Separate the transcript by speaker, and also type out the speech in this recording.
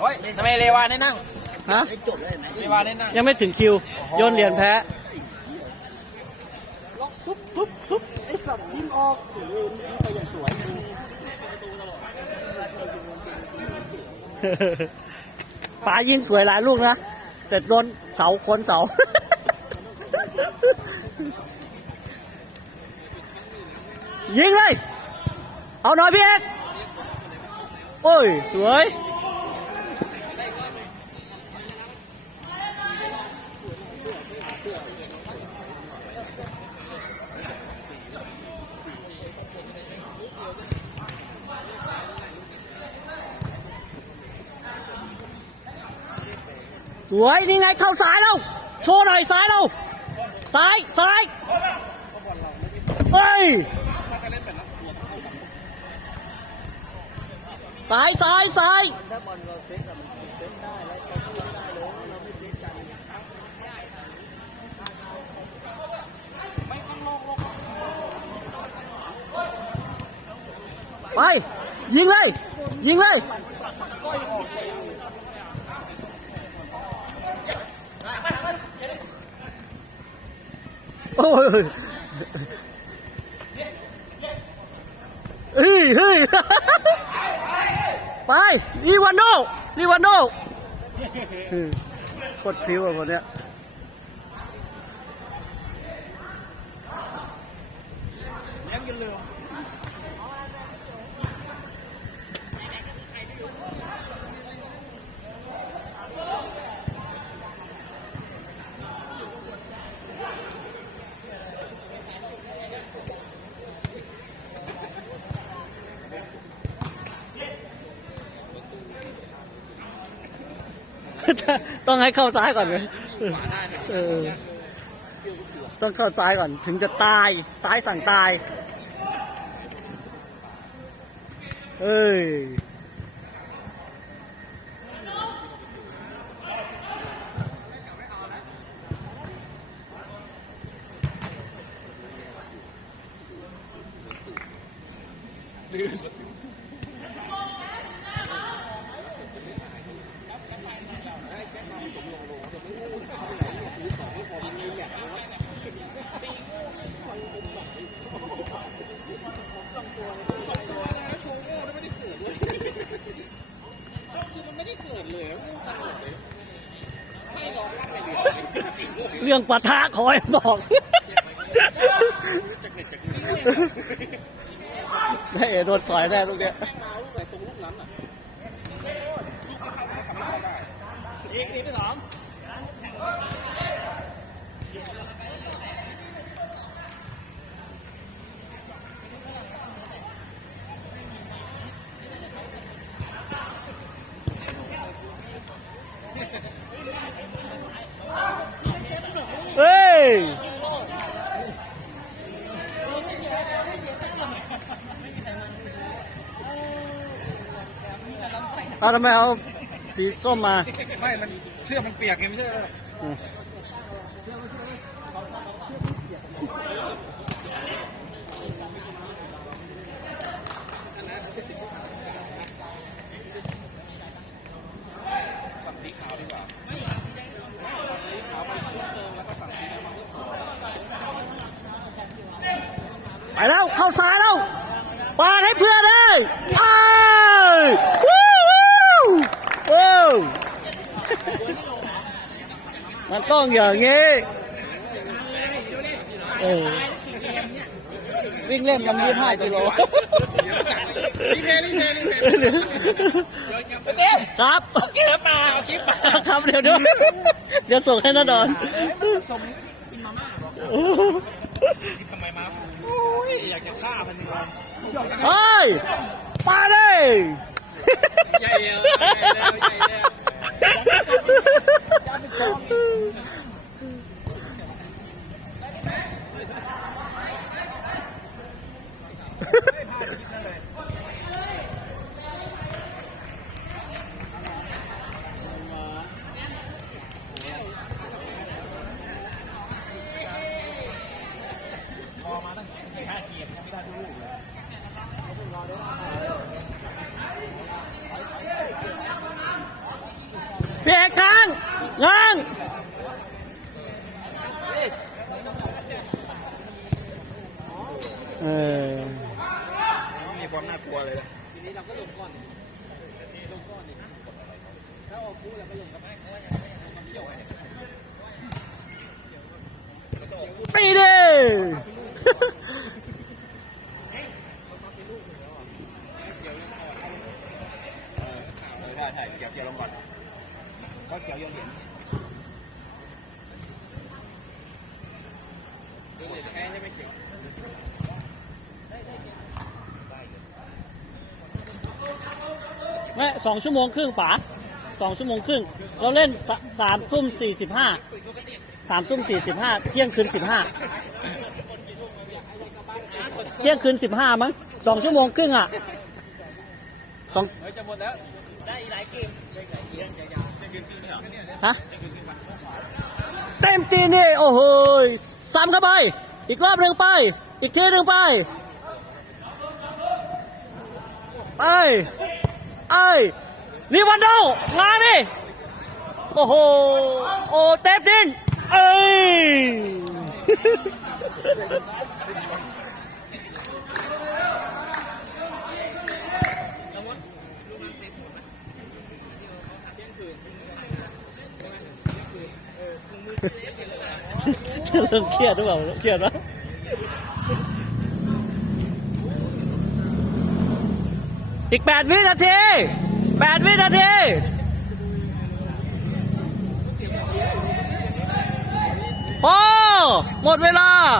Speaker 1: เฮ้ยทำไมเลวาได้นั่ง
Speaker 2: ฮะ
Speaker 3: จบเลยไหม
Speaker 1: เลวาได้นั่ง
Speaker 2: ยังไม่ถึงคิว โยนเหรียญแพ้ปุ๊บปุ๊บปุ๊บไอสัตว์ยิงออกโอ้โหยิงไปอย่างสวยป๋ายิงสวยหลายลูกนะ แต่โดนเสาคนเสา ยิงเลย เอาหน่อยพี่เอกโอ้ย สวย สวยนี่ไงเข้าซ้ายเราโชว์หน่อยซ้ายเราซ้ายซ้ายเฮ้ยซ้ายซ้ายซ้ายไปยิงเลยยิงเลย โอ้ยเฮ้ยเฮ้ยไปลีวันโดลีวันโดโคตรฟิวอะคนเนี้ย ต้องให้เข้าซ้ายก่อนเลยเออ ต้องเข้าซ้ายก่อนถึงจะตาย ซ้ายสั่งตาย เอ้ย เรื่องปะทะขอให้บอกได้โดนสอยแน่ลูกเนี้ย
Speaker 1: อีกอีกที่สอง
Speaker 2: เฮ้ยเอาทำไมเอาสีส้มมา
Speaker 1: ไม่ มันเสื้อมันเปียกไงไม่ใช่เหรอ
Speaker 2: ไป แล้วเข้าซ้ายแล้วปาดให้เพื่อนเลยเอ้ยวู้วู้วู้มันต้องอย่างงี้เออวิ่งเล่นกันยี่ห้ากิโล
Speaker 1: รีเพย์รีเพย์รีเพย์โอเค
Speaker 2: ครับ
Speaker 1: เก็บมาเอาคลิปมา
Speaker 2: ครับเดี๋ยวด้วยเดี๋ยวส่งให้นาดอน
Speaker 1: ทำไมมาโอ้ยอยากจะฆ่ามันเลย
Speaker 2: เฮ้ยปาเลย
Speaker 1: ใหญ่แล้วใหญ่แล้ว
Speaker 2: พี่เอกกลางง้างเออ
Speaker 1: มีความน่ากลัวเลยนะ
Speaker 2: ปีดิ
Speaker 1: เออใช่ใช่เกี่ยวเกี่ยวลงก่อนเพราะเกี่ยว โยนเหรียญโยนเหรียญแค่ไม่เกี่ย
Speaker 2: ไม่สองชั่วโมงครึ่งป๋าสองชั่วโมงครึ่ง เราเล่นสสามทุ่มสี่สิบห้าสามทุ่มสี่สิบห้าเที่ยงคืนสิบห้าเที่ยงคืนสิบห้ามั้งสองชั่วโมงครึ่งอะสอง
Speaker 1: เฮ้ยจะหมดแล้ว ได้หลายเกม
Speaker 2: ฮะเต็มตีนี่โอ้โหซ้ำเข้าไป อีกรอบหนึ่งไป อีกทีหนึ่งไป ไปไอ้ลิวันโดงานดิโอ้โห โอ้เต็มดินเอ้ย เริ่มเครียดหรือเปล่าเครียดวะอีกแปดวินาทีแปดวินาทีโอ้หมดเวลา